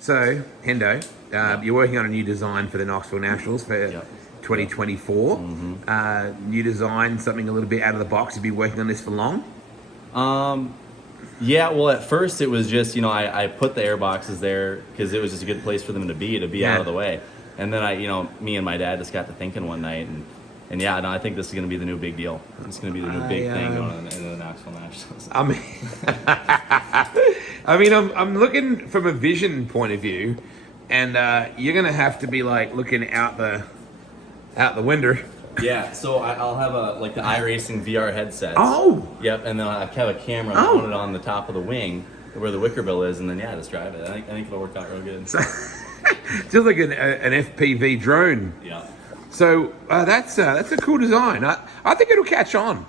So, Hendo, you're working on a new design for the Knoxville Nationals for 2024. New design, something a little bit out of the box. You've been working on this for long? Yeah, well, at first it was just, I put the air boxes there because it was just a good place for them to be out of the way. And then me and my dad just got to thinking one night, and yeah, no, I think this is going to be the new big deal. It's going to be the new big thing going into the Knoxville Nationals. I'm looking from a vision point of view, and you're going to have to be like looking out the window. Yeah, so I'll have the iRacing VR headsets. Oh! Yep, and then I have a camera mounted on the top of the wing where the wicker bill is, and then just drive it. I think it'll work out real good. So, just like an FPV drone. Yeah. So that's a cool design. I think it'll catch on.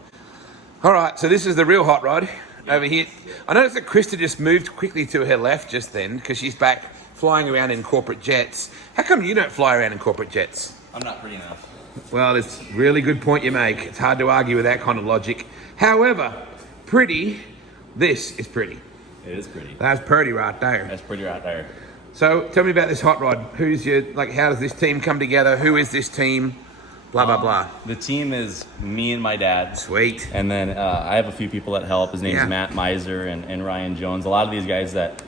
All right, so this is the real hot rod over here. I noticed that Krista just moved quickly to her left just then because she's back flying around in corporate jets. How come you don't fly around in corporate jets? I'm not pretty enough. Well, it's a really good point you make. It's hard to argue with that kind of logic. However, this is pretty. It is pretty. That's pretty right there. That's pretty right there. So tell me about this hot rod. How does this team come together? Who is this team? Blah, blah, blah. The team is me and my dad. Sweet. And then I have a few people that help. His name's Matt Miser and Ryan Jones. A lot of these guys that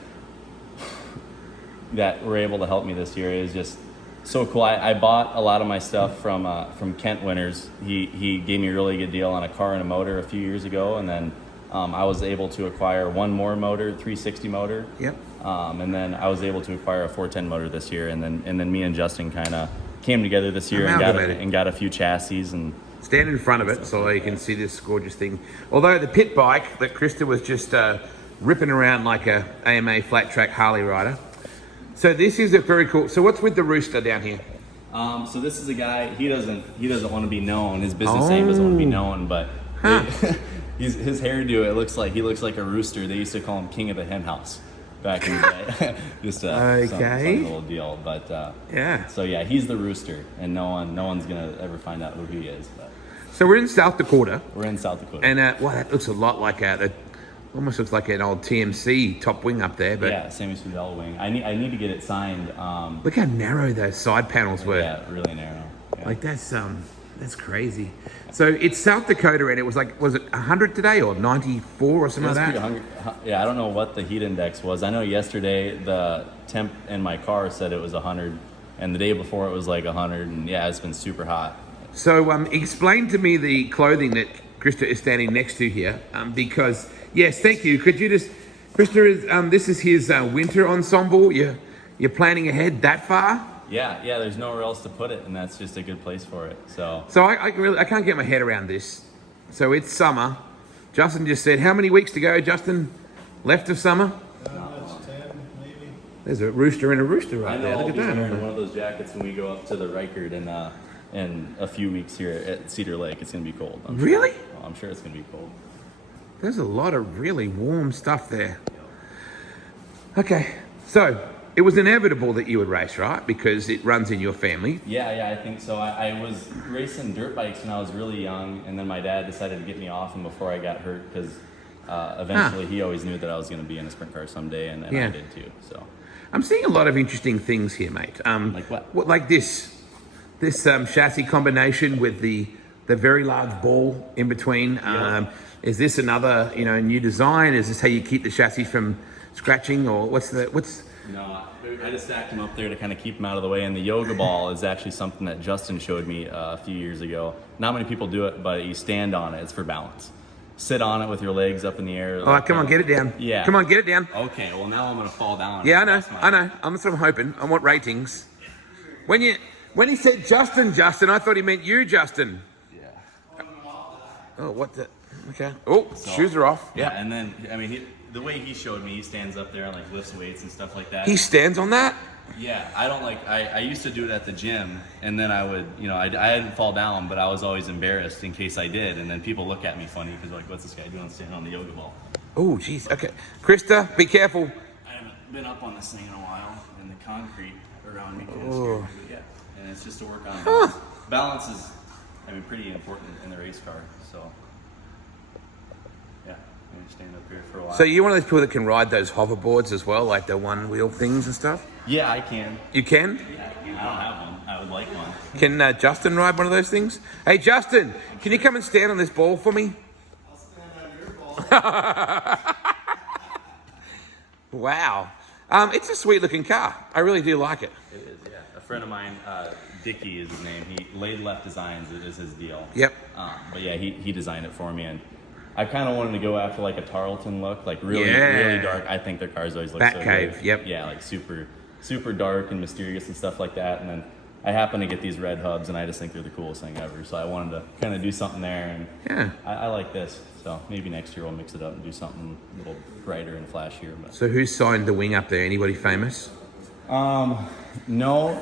were able to help me this year is just so cool. I bought a lot of my stuff from Kent Winters. He gave me a really good deal on a car and a motor a few years ago, and then I was able to acquire one more motor, 360 motor. Yep. And then I was able to acquire a 410 motor this year, and then me and Justin kind of came together this year and got a few chassis and. Stand in front of it so you can see this gorgeous thing. Although the pit bike that Krista was just ripping around like a AMA flat track Harley rider. So this is a very cool. So what's with the rooster down here? So this is a guy. He doesn't want to be known. His business name doesn't want to be known, but his hairdo. He looks like a rooster. They used to call him King of the Hen House back in the day. Just some little deal. But So yeah, he's the rooster, and no one's gonna ever find out who he is. But. So we're in South Dakota. And that looks a lot like almost looks like an old TMC top wing up there. But yeah, Sammy Swedell wing. I need to get it signed. Look how narrow those side panels were. Yeah, really narrow. Yeah. Like that's crazy. So it's South Dakota, and it was it 100 today or 94 or something like that? Yeah, I don't know what the heat index was. I know yesterday the temp in my car said it was 100, and the day before it was like 100, and yeah, it's been super hot. So explain to me the clothing that Krista is standing next to here, because yes, thank you. Could you just, Krista, this is his winter ensemble. You're planning ahead that far? Yeah. There's nowhere else to put it, and that's just a good place for it. So I can't get my head around this. So it's summer. Justin just said, how many weeks to go, Justin? Left of summer? It's 10, maybe. There's a rooster and a rooster right there. Look at that. I'm wearing one of those jackets when we go up to the Reichard in a few weeks here at Cedar Lake. It's gonna be cold. Really? I'm sure it's gonna be cold. There's a lot of really warm stuff there. Okay, so it was inevitable that you would race, right? Because it runs in your family. Yeah, I think so. I was racing dirt bikes when I was really young, and then my dad decided to get me off them before I got hurt because eventually he always knew that I was going to be in a sprint car someday, and I did too. So I'm seeing a lot of interesting things here, mate. Like what? Like this chassis combination with the very large ball in between. Is this another new design? Is this how you keep the chassis from scratching, or what's? No, I just stacked them up there to kind of keep them out of the way. And the yoga ball is actually something that Justin showed me a few years ago. Not many people do it, but you stand on it. It's for balance. Sit on it with your legs up in the air. Oh, come on, get it down. Yeah. Come on, get it down. Okay, well now I'm going to fall down. Yeah, I know. I'm sort of hoping. I want ratings. When he said Justin, I thought he meant you, Justin. Yeah. Oh, what the? Okay. Oh, shoes are off. Yeah, and then, the way he showed me, he stands up there and lifts weights and stuff like that. He stands on that? Yeah, I used to do it at the gym, and then I would, I didn't fall down, but I was always embarrassed in case I did, and then people look at me funny because what's this guy doing standing on the yoga ball? Oh, jeez. Okay. Krista, be careful. I haven't been up on this thing in a while, and the concrete around me kind of scared me, but and it's just to work on balance. Balance is, pretty important in the race car, so. Yeah. I'm stand up here for a while. So you're one of those people that can ride those hoverboards as well, like the one-wheel things and stuff? Yeah, I can. You can? Yeah, I can. I don't have one. I would like one. Can Justin ride one of those things? Hey, Justin, can you come and stand on this ball for me? I'll stand on your ball. Wow. It's a sweet-looking car. I really do like it. It is, yeah. A friend of mine, Dickie is his name. He Laid Left Designs is his deal. Yep. But yeah, he designed it for me, and I kind of wanted to go after like a Tarleton look, like really dark. I think their cars always look so Batcave, good. yep. Yeah, like super dark and mysterious and stuff like that. And then I happen to get these red hubs, and I just think they're the coolest thing ever. So I wanted to kind of do something there, and Yeah. I like this. So maybe next year we'll mix it up and do something a little brighter and flashier. But So who signed the wing up there? Anybody famous? no.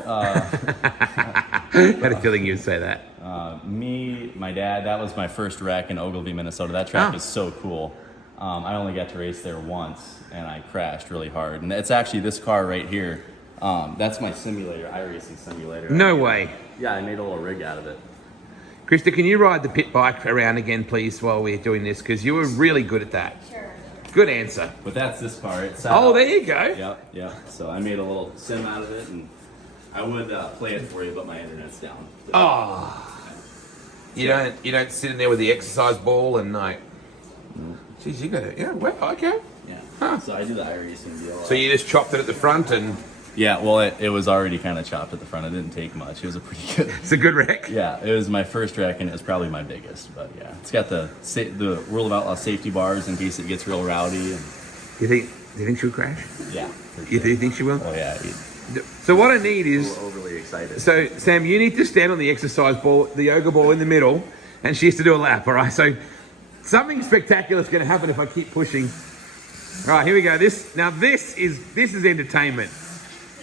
Had a feeling you'd say that. Me, my dad, that was my first wreck in Ogilvy, Minnesota. That track is so cool. I only got to race there once, and I crashed really hard. And it's actually this car right here. That's my simulator, iRacing simulator. No way. Yeah, I made a little rig out of it. Krista, can you ride the pit bike around again, please, while we're doing this? Because you were really good at that. Sure. Good answer. But that's this car. It's Oh, there you go. Yep. So I made a little sim out of it, and I would play it for you, but my internet's down. So. Oh. You don't sit in there with the exercise ball and like, geez, you got it. Yeah, well, okay. Yeah. Huh. So I do the iRacing deal. So you just chopped it at the front and Yeah, well, it was already kind of chopped at the front. It didn't take much. It was a pretty good. it's a good wreck. Yeah, it was my first wreck, and it was probably my biggest. But yeah, it's got the World of Outlaws safety bars in case it gets real rowdy. And Do you think she'll crash? yeah, for You sure. do think she will? Oh yeah, So what I need is, overly excited. so Sam, you need to stand on the exercise ball, the yoga ball in the middle, and she has to do a lap, all right? So something spectacular is going to happen if I keep pushing. All right, here we go. This is entertainment.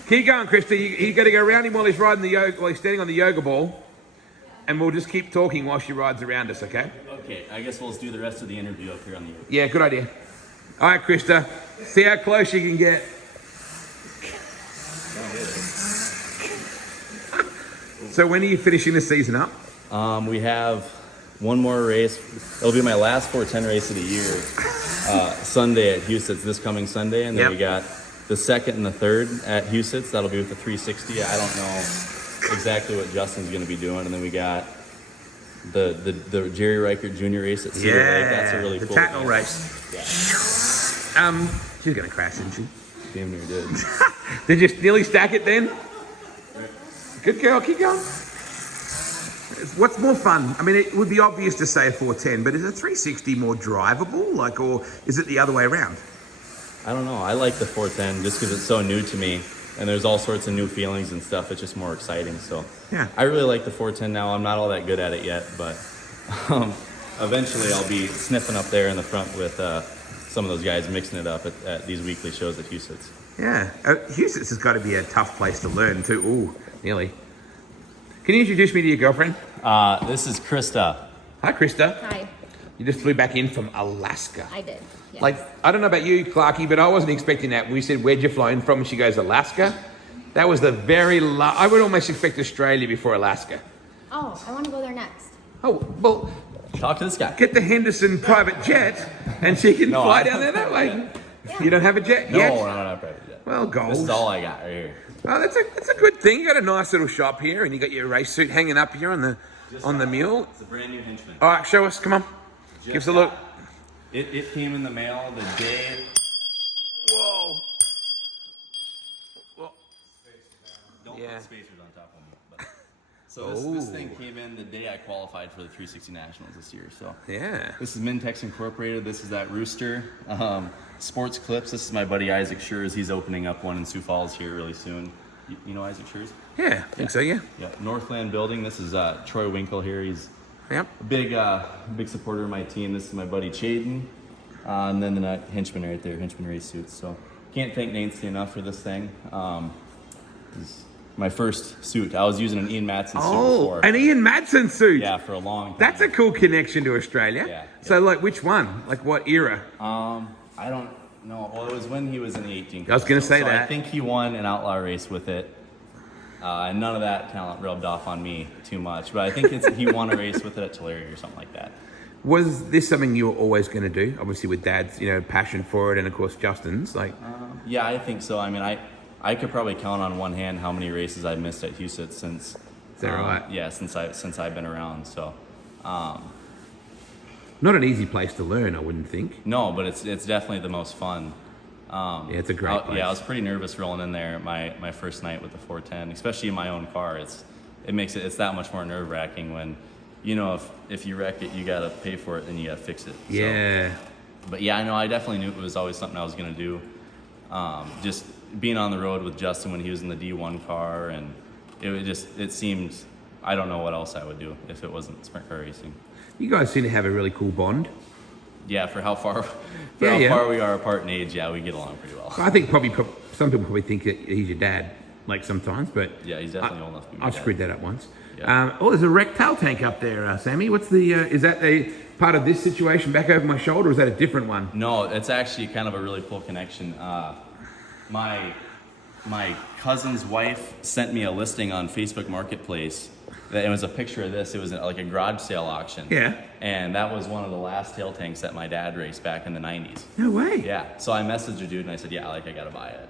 Keep going, Krista. You got to go around him while he's riding while he's standing on the yoga ball, and we'll just keep talking while she rides around us, okay? Okay, I guess we'll just do the rest of the interview up here on the. Yeah, good idea. All right, Krista. See how close you can get. So when are you finishing the season up? We have one more race. It'll be my last 410 race of the year. Sunday at Huset's this coming Sunday, and then Yep. we got the second and the third at Huset's. That'll be with the 360. I don't know exactly what Justin's going to be doing, and then we got the Jerry Reichert Jr. race at Cedar Lake. That's a really the cool tackle event. race. Yeah, She's gonna crash, isn't she? damn near did. Did you nearly stack it then? Good girl, keep going. What's more fun? I mean, it would be obvious to say a 410, but is a 360 more drivable, or is it the other way around? I don't know. I like the 410 just because it's so new to me, and there's all sorts of new feelings and stuff. It's just more exciting. So Yeah. I really like the 410 now. I'm not all that good at it yet, but eventually I'll be sniffing up there in the front with some of those guys mixing it up at these weekly shows at Huset's. Yeah. Huset's has got to be a tough place to learn too. Ooh, nearly. Can you introduce me to your girlfriend? This is Krista. Hi, Krista. Hi, You just flew back in from Alaska. I did. Yes. Like, I don't know about you, Clarky, but I wasn't expecting that. We said, where'd you flown from? And she goes, Alaska. That was the very I would almost expect Australia before Alaska. Oh, I want to go there next. Oh, well, Talk to this guy. get the Henderson private jet and she can No, fly I down there that way. Yeah. You don't have a jet No, yet? no, not private yet. Well, goals. This is all I got right here. Oh, that's a good thing. You got a nice little shop here and you got your race suit hanging up here on the mule. It's a brand new henchman. All right, show us. Come on. Give us a look. It came in the mail the day. Whoa. Well, Don't Yeah. put spacers on top of me. But. So this thing came in the day I qualified for the 360 Nationals this year. So yeah. this is Mintex Incorporated. This is that Rooster. Sports Clips. This is my buddy Isaac Schurz. He's opening up one in Sioux Falls here really soon. You know Isaac Schurz? Yeah, I think so, yeah. Yeah. Northland Building. This is Troy Winkle here. He's Yep. a big supporter of my team. This is my buddy Chaden. And then the henchman right there, henchman race suits. So can't thank Nancy enough for this thing. This is my first suit. I was using an Ian Matson suit before. An Ian Madsen suit. Yeah, for a long time. That's a cool connection to Australia. Yeah, So, like, which one? Like, what era? I don't know. Well, it was when he was in the 18. I was gonna say so that. I think he won an outlaw race with it. And none of that talent rubbed off on me too much. But I think he won a race with it at Tulare or something like that. Was this something you were always going to do? Obviously, with Dad's, passion for it, and of course Justin's. Yeah, I think so. I mean, I could probably count on one hand how many races I've missed at Huset since. Is that right? Yeah, since I've been around. So. Not an easy place to learn, I wouldn't think. No, but it's definitely the most fun. Yeah, it's a great place. Yeah, I was pretty nervous rolling in there my first night with the 410, especially in my own car. It's that much more nerve wracking when, if you wreck it, you gotta pay for it and you gotta fix it. Yeah. So, but yeah, I know I definitely knew it was always something I was gonna do. Just being on the road with Justin when he was in the D1 car, and it seemed, I don't know what else I would do if it wasn't sprint car racing. You guys seem to have a really cool bond. Yeah, for how far we are apart in age, yeah, we get along pretty well. I think probably some people probably think that he's your dad, sometimes, but yeah, he's definitely old enough to be my I've dad. screwed that up once. Yeah. There's a wrecked tail tank up there, Sammy. What's the? Is that a part of this situation back over my shoulder, or is that a different one? No, it's actually kind of a really cool connection. My cousin's wife sent me a listing on Facebook Marketplace. It was a picture of this. It was like a garage sale auction. Yeah. And that was one of the last tail tanks that my dad raced back in the 90s. No way. Yeah. So I messaged a dude and I said, yeah, I gotta buy it.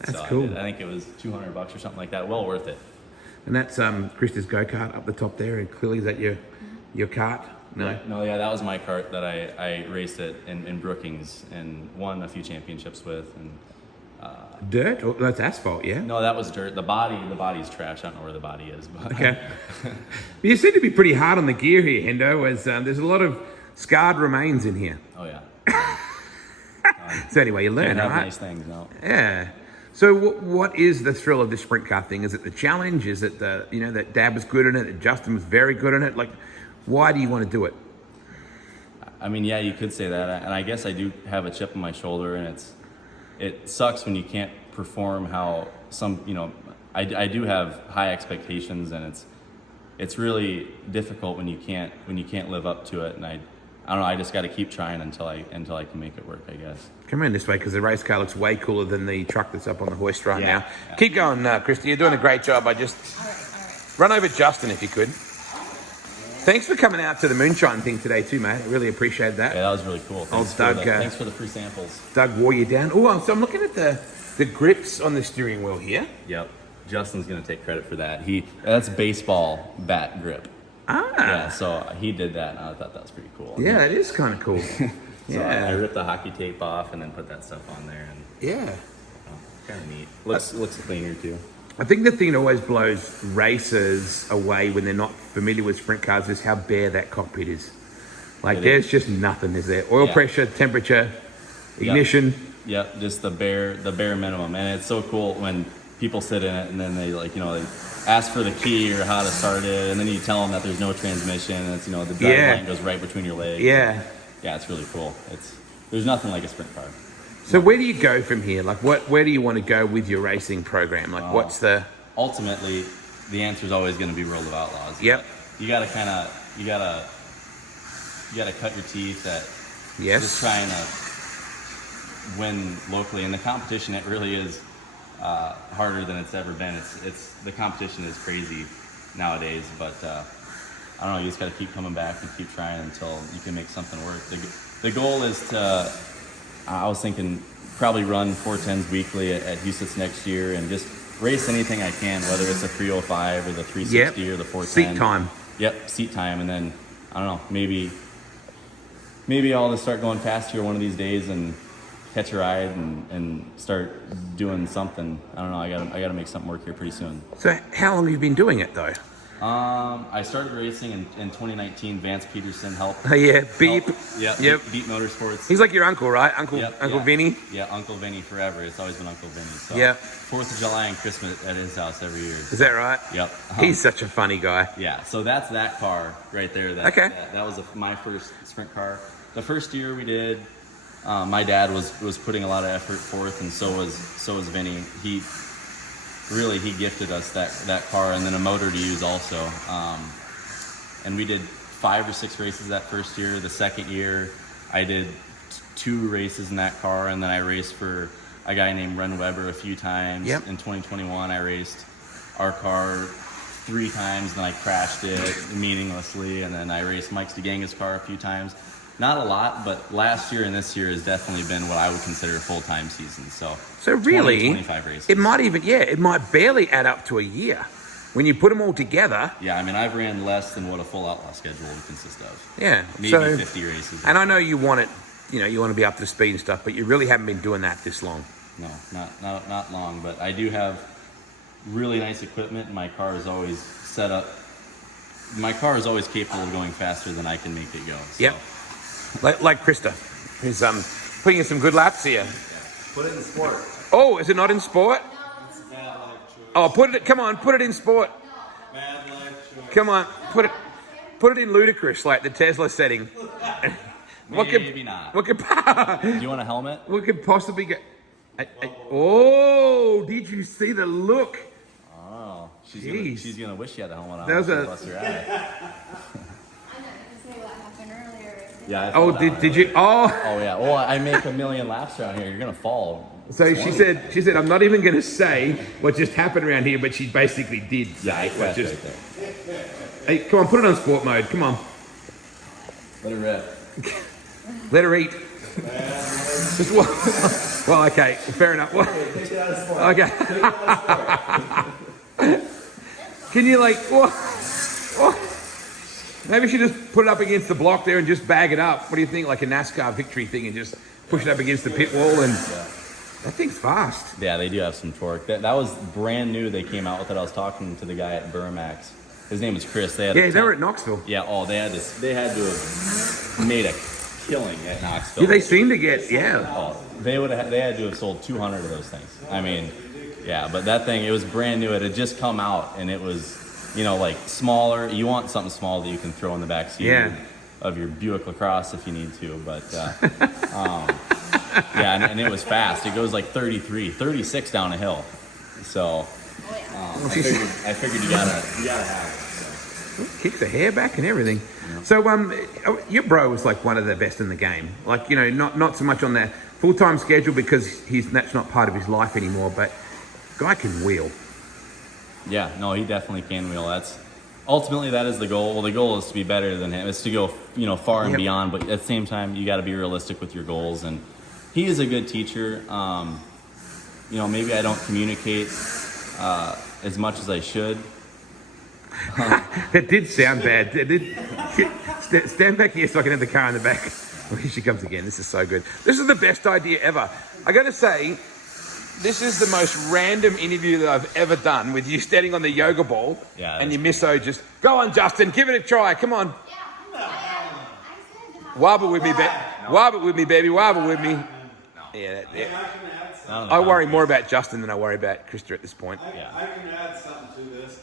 That's so cool. I think it was $200 or something like that. Well worth it. And that's Krista's go-kart up the top there, and clearly is that your kart? No. No, yeah, that was my kart that I raced it in Brookings and won a few championships with. And Dirt? Or that's asphalt, yeah? no, that was dirt. The body's trash. I don't know where the body is. But Okay. You seem to be pretty hard on the gear here, Hendo, as there's a lot of scarred remains in here. Oh yeah. So anyway, you learn, Can't have right? nice things, no. Yeah. So what is the thrill of this sprint car thing? Is it the challenge? Is it that Dad was good in it, that Justin was very good in it? Like, why do you want to do it? I mean, yeah, you could say that, and I guess I do have a chip on my shoulder, and it sucks when you can't perform how some, I do have high expectations, and it's really difficult when you can't live up to it, and I don't know, I just got to keep trying until I can make it work, I guess. Come in this way, because the race car looks way cooler than the truck that's up on the hoist right Yeah, now. yeah. Keep going, Krista. You're doing a great job. I just All right. run over Justin if you could. Thanks for coming out to the Moonshine thing today too, mate. I really appreciate that. Yeah, that was really cool. Old Doug, Thanks for the free samples. Doug wore you down. Oh, so I'm looking at the grips on the steering wheel here. Yep. Justin's gonna take credit for that. That's baseball bat grip. Ah. Yeah, so he did that, and I thought that was pretty cool. Yeah, it is kind of cool. So I ripped the hockey tape off and then put that stuff on there, and Yeah. kind of neat. Looks cleaner too. I think the thing that always blows racers away when they're not familiar with sprint cars is how bare that cockpit is. Like, It there's is. just nothing, is there? Oil Yeah. pressure, temperature, ignition. Yep, just the bare minimum, and it's so cool when people sit in it and then they they ask for the key or how to start it, and then you tell them that there's no transmission. And it's the drive Yeah. line goes right between your legs. Yeah. Yeah, it's really cool. There's nothing like a sprint car. So where do you go from here? Like, where do you want to go with your racing program? Like, what's the... Ultimately, the answer is always going to be World of Outlaws. Yep. You gotta cut your teeth at Yes. just trying to win locally, and the competition, it really is harder than it's ever been. It's the competition is crazy nowadays, but I don't know. You just got to keep coming back and keep trying until you can make something work. The goal is to. I was thinking probably run 410s weekly at Huset's next year and just race anything I can, whether it's a 305 or the 360 or the 410. Seat time. Yep, seat time, and then I don't know, maybe I'll just start going faster one of these days and catch a ride and start doing something. I don't know. I gotta make something work here pretty soon. So how long have you been doing it, though? I started racing in 2019. Vance Peterson helped. Yeah, Beep. Yep. Yep. Beep Motorsports. He's like your uncle, right? Uncle Yep, Uncle yeah. Vinny? Yeah, Uncle Vinny forever. It's always been Uncle Vinny. So Yep. 4th of July and Christmas at his house every year. Is that right? Yep. He's such a funny guy. Yeah, so that's that car right there. Okay. That was my first sprint car. The first year we did, my dad was putting a lot of effort forth, and so was Vinny. He gifted us that car, and then a motor to use also. And we did 5 or 6 races that first year. The second year, I did 2 races in that car, and then I raced for a guy named Ren Weber a few times. Yep. In 2021, I raced our car 3 times, and I crashed it meaninglessly, and then I raced Mike Steganga's car a few times. Not a lot, but last year and this year has definitely been what I would consider a full-time season. So really, 25 races. it might barely add up to a year when you put them all together. Yeah, I mean, I've ran less than what a full outlaw schedule would consist of. Yeah, Maybe 50 races. And I know you want it, you want to be up to speed and stuff, but you really haven't been doing that this long. No, not long, but I do have really nice equipment, and my car is always set up. My car is always capable of going faster than I can make it go. So. Yep. Like Krista, who's putting in some good laps here. Put it in sport. Oh, is it not in sport? Mad life choice. Oh, put it in sport. Mad life choice. Come on, put it in ludicrous, like the Tesla setting. Maybe not. What could Do you want a helmet? what could possibly go? Oh, did you see the look? Oh, Jeez. she's gonna wish she had a helmet on. That was She'll a- bust her eye. I know, you say what happened earlier. Yeah. I Oh, fell down. did you? Oh, Oh yeah. Well, I make a million laps around here. You're gonna fall. so she said, I'm not even going to say what just happened around here, but she basically did say Yeah, I what crashed just. right there. Hey, come on, put it on sport mode. Come on, Let it rip. let her eat. Just well, okay, fair enough. Well, okay. Can you maybe she just put it up against the block there and just bag it up? What do you think, like a NASCAR victory thing, and just push it up against the pit wall? And that thing's fast. Yeah, they do have some torque. That was brand new. They came out with it. I was talking to the guy at Burmax. His name was Chris. They had Yeah, they were at Knoxville. Yeah. Oh, they had to have made a killing at Knoxville. Yeah, they seem to get Oh, they had to have sold 200 of those things. I mean, yeah, but that thing, it was brand new. It had just come out, and it was, like smaller. You want something small that you can throw in the back seat of your Buick LaCrosse if you need to. But yeah, and it was fast. It goes like 36 down a hill. So I figured you gotta have it. kicks the hair back and everything. Yeah. So your bro was like one of the best in the game. Like, not so much on the full-time schedule because that's not part of his life anymore, but guy can wheel. Yeah, no, he definitely can wheel. Ultimately that is the goal. Well, the goal is to be better than him. It's to go, far and beyond, but at the same time you got to be realistic with your goals, and he is a good teacher. Maybe I don't communicate as much as I should. It did sound bad. It did. Stand back here so I can have the car in the back. Oh, here she comes again. This is so good. This is the best idea ever. I got to say, this is the most random interview that I've ever done, with you standing on the yoga ball and your misso just, go on, Justin, give it a try. Come on. Wobble with me, wobble with me, baby. Wobble with me. Yeah. I worry more about Justin than I worry about Krista at this point. I can add something to this.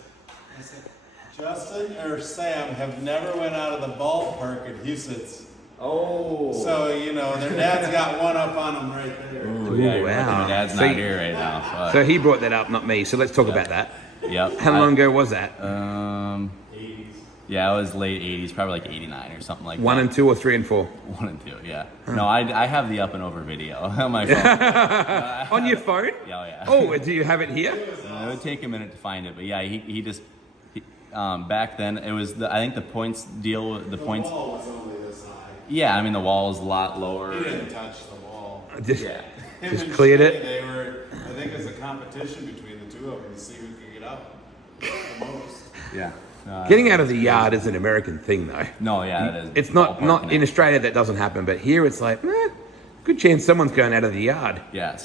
Justin or Sam have never went out of the ballpark at Huset's. Oh. So, their dad's got one up on them right there. Ooh, yeah, wow. My dad's not here right now. So he brought that up, not me. So let's talk about that. Yep. How long ago was that? 80s. Yeah, it was late 80s, probably like 89 or something like that. 1 and 2 or 3 and 4? 1 and 2, yeah. No, I have the up and over video on my phone. On your phone? Yeah. Oh, do you have it here? It would take a minute to find it, but yeah, he just back then it was I think the points deal. The points. The wall was only this high. Yeah, I mean the wall is a lot lower. He didn't touch the wall. Just Him just and cleared Shay, it. They were, I think, it was a competition between the two of them to see who could get out the most. Yeah. Getting out of the yard is an American thing, though. No, yeah, it is. It's not in Australia that doesn't happen, but here it's like, good chance someone's going out of the yard. Yeah,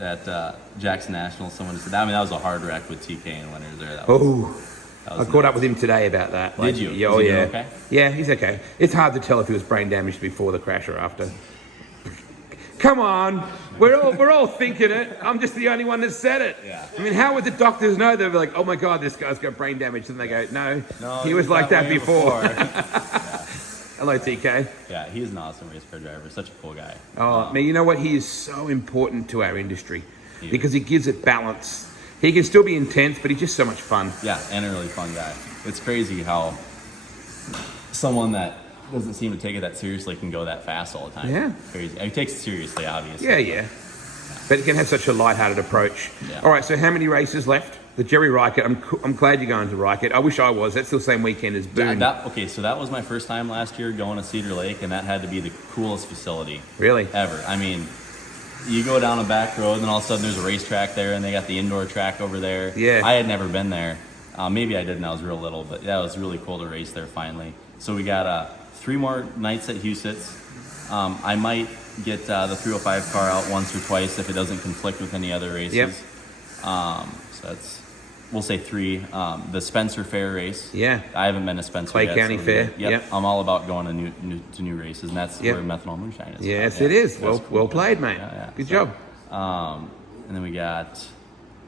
at Jackson National, someone said that. I mean, that was a hard wreck with TK and winners there. That was I caught up with him today about that. Did you? Yeah, Is he doing okay? Yeah, he's okay. It's hard to tell if he was brain damaged before the crash or after. Come on, we're all thinking it. I'm just the only one that said it. Yeah. I mean, how would the doctors know? They'd be like, "Oh my God, this guy's got brain damage," and they go, "No, he was like that before." Hello, TK. Yeah, he is an awesome race car driver. Such a cool guy. Oh, man, you know what? He is so important to our industry because he gives it balance. He can still be intense, but he's just so much fun. Yeah, and a really fun guy. It's crazy how someone that doesn't seem to take it that seriously can go that fast all the time. Yeah. Crazy. He takes it seriously, obviously. Yeah. But he can have such a lighthearted approach. Yeah. All right, so how many races left? Jerry Reichert. I'm glad you're going to Reichert. I wish I was. That's the same weekend as Boone. Okay, so that was my first time last year going to Cedar Lake, and that had to be the coolest facility. Really? Ever. I mean, you go down a back road, and then all of a sudden there's a racetrack there, and they got the indoor track over there. Yeah. I had never been there. Maybe I did when I was real little, but yeah, it was really cool to race there finally. So we got 3 more nights at Huset's. I might get the 305 car out once or twice if it doesn't conflict with any other races. Yep. So we'll say 3. The Spencer Fair race. Yeah. I haven't been to Spencer Clay yet. County Fair. Yep. I'm all about going to new races, and that's Yep. where Methanol Moonshine is. Yes, Yeah, it is. that's Well played, mate. Yeah. Good job. And then we got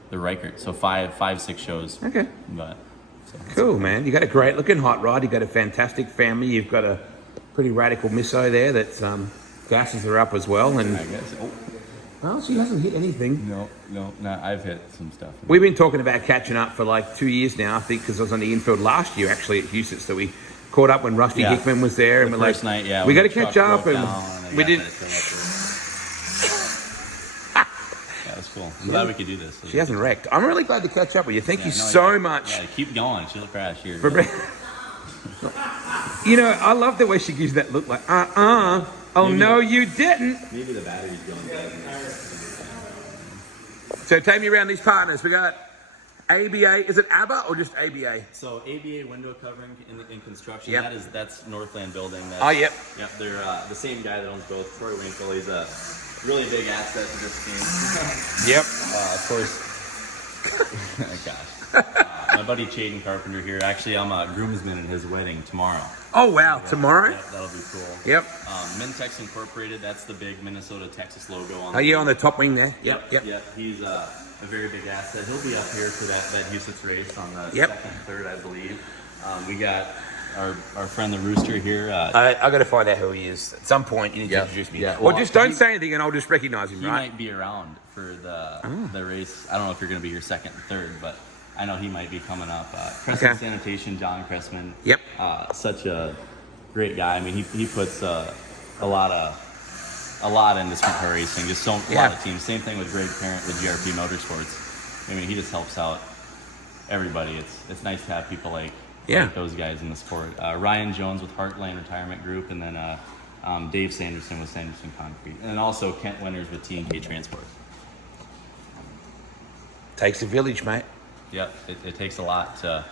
the Reichert. So 6 shows. Okay. But Cool, man. You got a great looking hot rod. You got a fantastic family. You've got a pretty radical misso there that's gasses her up as well. And I guess. well, she hasn't hit anything. No. I've hit some stuff. We've been talking about catching up for like 2 years now, I think, because I was on the infield last year actually at Huset. So we caught up when Rusty Yeah. Hickman was there, and The we're first like, night, we when got to the catch truck up, broke and down and we got did. that fill up there. Yeah, that's cool. I'm glad we could do this. She hasn't wrecked. I'm really glad to catch up with you. Thank you No, so much. Yeah, keep going. She'll crash here. For you know, I love the way she gives that look like, Oh, no, you didn't. Maybe the battery's going dead. So take me around these partners. We got ABA. Is it ABBA or just ABA? So ABA window covering in construction. Yep. That's Northland Building. That's, Oh, yep. Yep. They're the same guy that owns both. Troy Winkle. He's a really big asset to this team. Yep. Of course. Gosh. My buddy Chaden Carpenter here. Actually, I'm a groomsman at his wedding tomorrow. Oh, wow. Tomorrow? Yep, that'll be cool. Yep. Mintex Incorporated. That's the big Minnesota Texas logo on. Oh, yeah, on the top wing there. Yep. He's a very big asset. He'll be up here for that Huset's race on the Yep. 2nd and 3rd, I believe. We got our friend the Rooster here. I got to find out who he is. At some point, you need to introduce me. Yeah. Or Well, just don't say anything and I'll just recognize him, He right? might be around for the race. I don't know if you're going to be here 2nd and 3rd, but I know he might be coming up. Cressman Okay. Sanitation, John Cressman. Yep. Such a great guy. I mean, he puts a lot into sprint car racing. Just a lot of teams. Same thing with Greg Parent with GRP Motorsports. I mean, he just helps out everybody. It's nice to have people like those guys in the sport. Ryan Jones with Heartland Retirement Group, and then Dave Sanderson with Sanderson Concrete, and also Kent Winters with T&K Transport. Takes a village, mate. Yep, it takes a lot to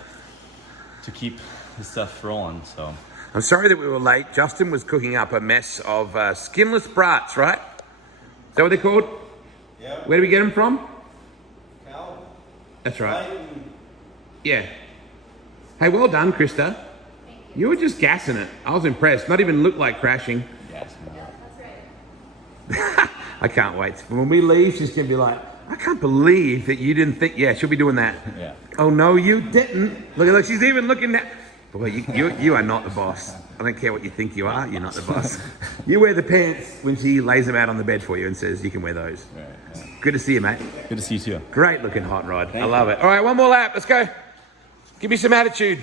keep this stuff rolling. So I'm sorry that we were late. Justin was cooking up a mess of skinless brats, right? Is that what they're called? Yep. Where do we get them from? Cal. That's right. Lighten. Yeah. Hey, well done, Krista. You were just gassing it. I was impressed. Not even looked like crashing. yes, I can't wait. When we leave, she's going to be like, I can't believe that you didn't think. Yeah, she'll be doing that. Yeah. Oh, no, you didn't. Look, she's even looking at. Boy, you are not the boss. I don't care what you think you are. You're not the boss. You wear the pants when she lays them out on the bed for you and says, you can wear those. Right, yeah. Good to see you, mate. Good to see you too. Great looking hot rod. Thank I love it. All right, one more lap. Let's go. Give me some attitude.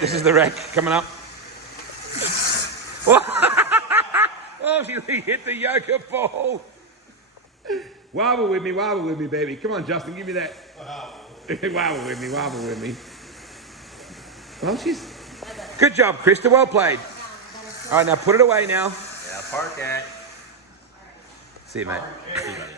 This is the wreck coming up. Oh, she hit the yoga ball. Wobble with me, baby. Come on, Justin, give me that. Wobble with me. Well, she's... Good job, Krista. Well played. All right, now put it away now. Yeah, park at. See you, mate. See you, buddy.